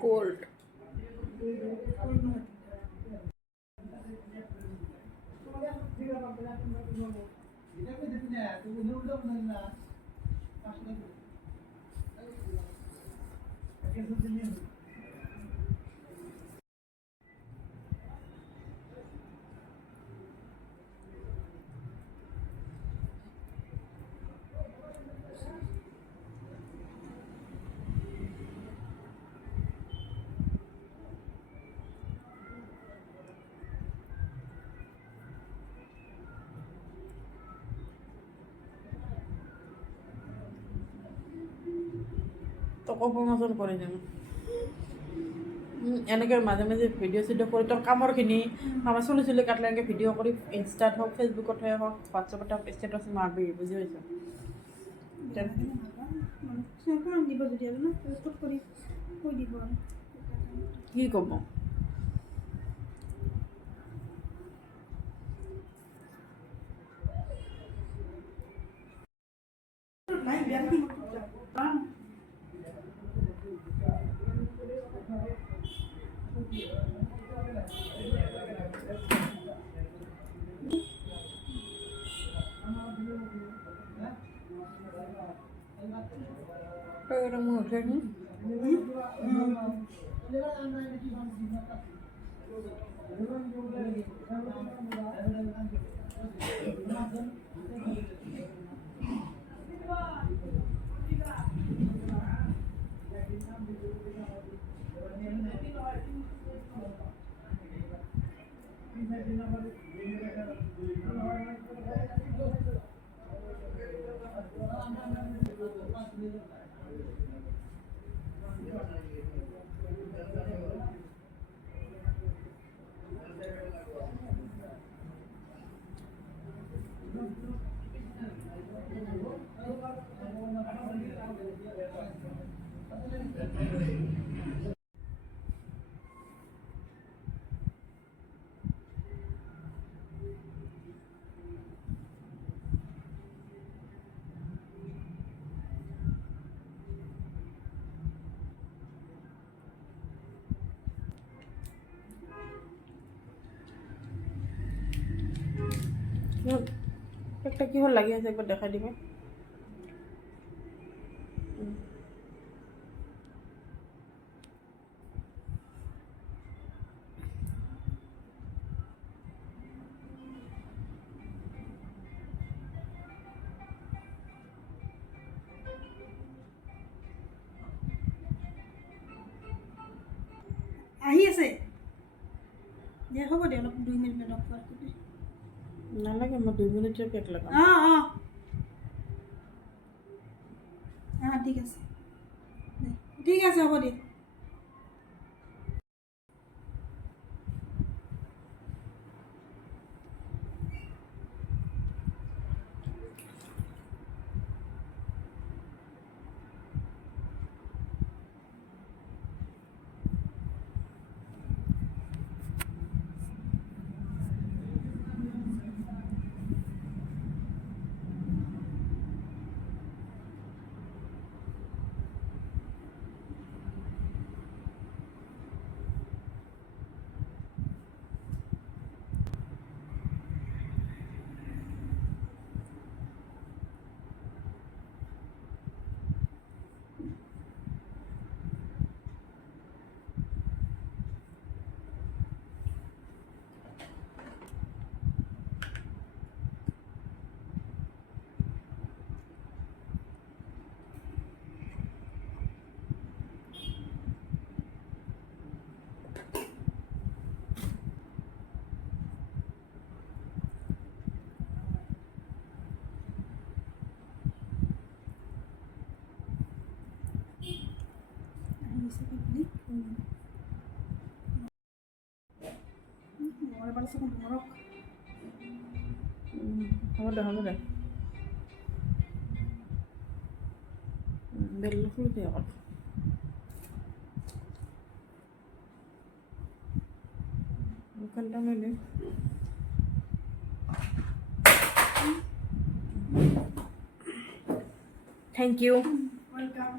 Cold তোকো প্ৰমোচন কৰি দিম এনেকৈ মাজে মাজে ভিডিঅ' চিডিঅ' কৰি তোৰ কামৰখিনি আমাৰ চুলি কাটলে এনেকৈ ভিডিঅ' কৰি ইনষ্টাত হওক ফেচবুকত হওক হোৱাটছএপত হওক ষ্টেটাছ মাৰবি বুজি পাইছ কি ক'ব Pero mo gani. একটা কি হল লাগি আছে একবার দেখাই দিবে আহি আছে দিয়া হ'ব দে অলপ 2 মিনিট লগ কৰি নালাগে মই 2 মিনিটৰ পেক লগাম ঠিক আছে ঠিক আছে হ'ব দে হ'ব দে বেল ফুল দিয়ে অকল ওখানটা মেলে থেংক ইউ ৱেলকাম